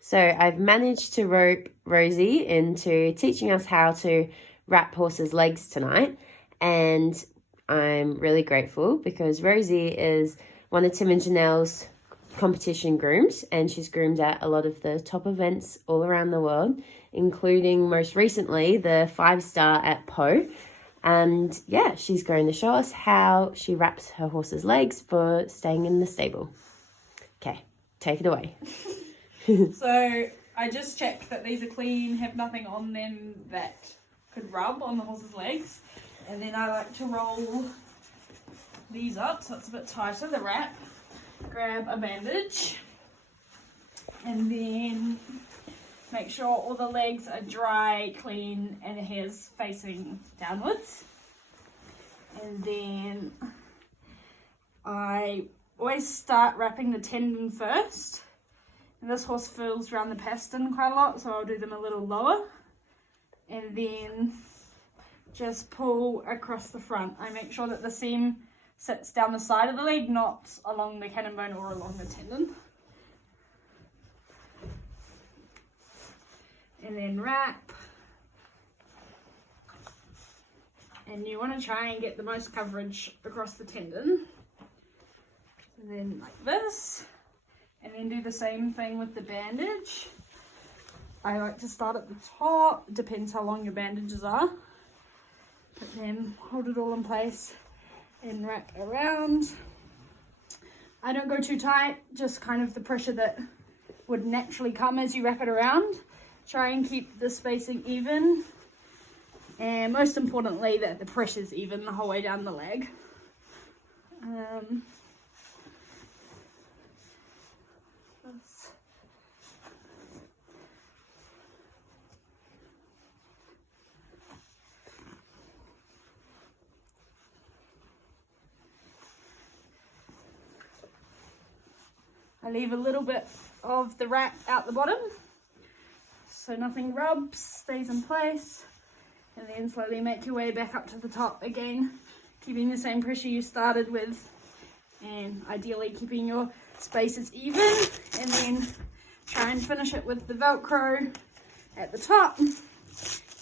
So I've managed to rope Rosie into teaching us how to wrap horses' legs tonight, and I'm really grateful because Rosie is one of Tim and Janelle's competition grooms, and she's groomed at a lot of the top events all around the world, including most recently the 5-star at Po. And yeah, she's going to show us how she wraps her horse's legs for staying in the stable. Okay, take it away. So I just checked that these are clean, have nothing on them that could rub on the horse's legs. And then I like to roll these up so it's a bit tighter, the wrap. Grab a bandage and then make sure all the legs are dry, clean, and the hair's facing downwards. And then I always start wrapping the tendon first. And this horse feels around the pastern quite a lot, so I'll do them a little lower. And then just pull across the front. I make sure that the seam sits down the side of the leg, not along the cannon bone or along the tendon. And then wrap. And you want to try and get the most coverage across the tendon. And then like this. And then do the same thing with the bandage. I like to start at the top, depends how long your bandages are. But then hold it all in place and wrap around. I don't go too tight, just kind of the pressure that would naturally come as you wrap it around. Try and keep the spacing even. And most importantly, that the pressure's even the whole way down the leg. I leave a little bit of the wrap out the bottom so nothing rubs, stays in place, and then slowly make your way back up to the top again, keeping the same pressure you started with, and ideally keeping your spaces even, and then try and finish it with the Velcro at the top,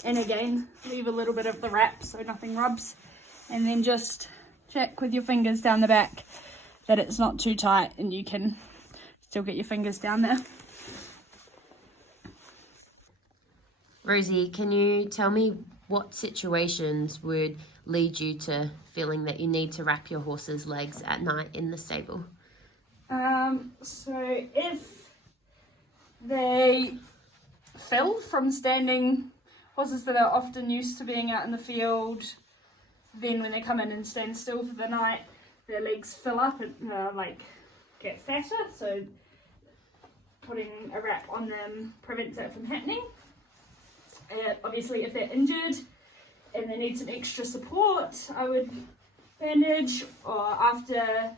and again leave a little bit of the wrap so nothing rubs, and then just check with your fingers down the back that it's not too tight and you can still get your fingers down there. Rosie, can you tell me what situations would lead you to feeling that you need to wrap your horse's legs at night in the stable? So if they fell from standing, horses that are often used to being out in the field, then when they come in and stand still for the night, their legs fill up and get fatter, so putting a wrap on them prevents that from happening. Obviously if they're injured and they need some extra support, I would bandage, or after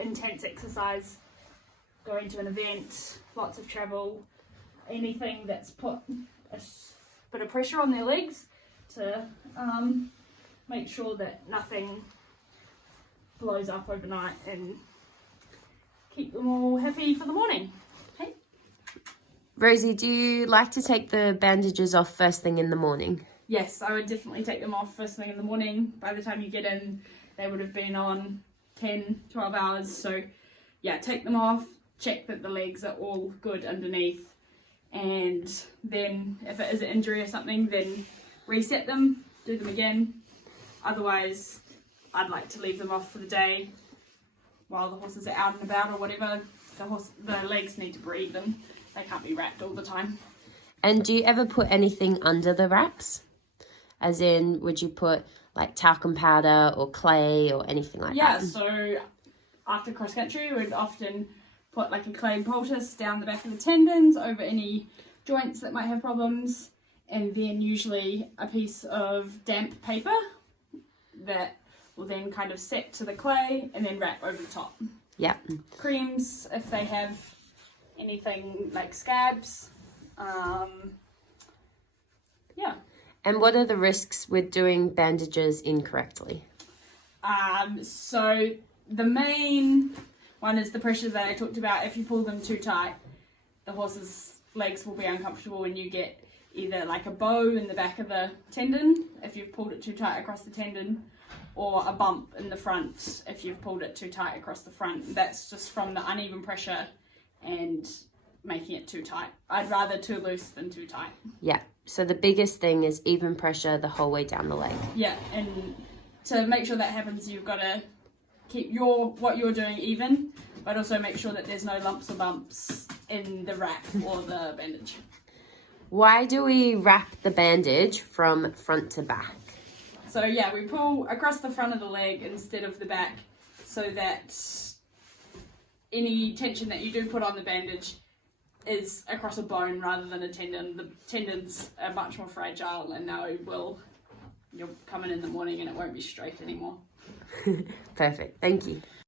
intense exercise, going to an event, lots of travel, anything that's put a bit of pressure on their legs to make sure that nothing blows up overnight and keep them all happy for the morning. Okay. Rosie, do you like to take the bandages off first thing in the morning? Yes, I would definitely take them off first thing in the morning. By the time you get in, they would have been on 10, 12 hours. So yeah, take them off, check that the legs are all good underneath. And then if it is an injury or something, then reset them, do them again. Otherwise, I'd like to leave them off for the day while the horses are out and about or whatever. The legs need to breathe and they can't be wrapped all the time. And do you ever put anything under the wraps? As in, would you put like talcum powder or clay or anything like that? Yeah, so after cross country, we'd often put like a clay poultice down the back of the tendons over any joints that might have problems, and then usually a piece of damp paper that will then kind of set to the clay and then wrap over the top. Yeah. Creams, if they have anything like scabs. Yeah. And what are the risks with doing bandages incorrectly? So the main one is the pressure that I talked about. If you pull them too tight, the horse's legs will be uncomfortable when you get either like a bow in the back of the tendon if you've pulled it too tight across the tendon, or a bump in the front if you've pulled it too tight across the front. That's just from the uneven pressure and making it too tight. I'd rather too loose than too tight. Yeah, so the biggest thing is even pressure the whole way down the leg. Yeah, and to make sure that happens, you've got to keep what you're doing even, but also make sure that there's no lumps or bumps in the wrap or the bandage. Why do we wrap the bandage from front to back? So yeah, we pull across the front of the leg instead of the back, so that any tension that you do put on the bandage is across a bone rather than a tendon. The tendons are much more fragile, and you'll come in the morning and it won't be straight anymore. Perfect, thank you.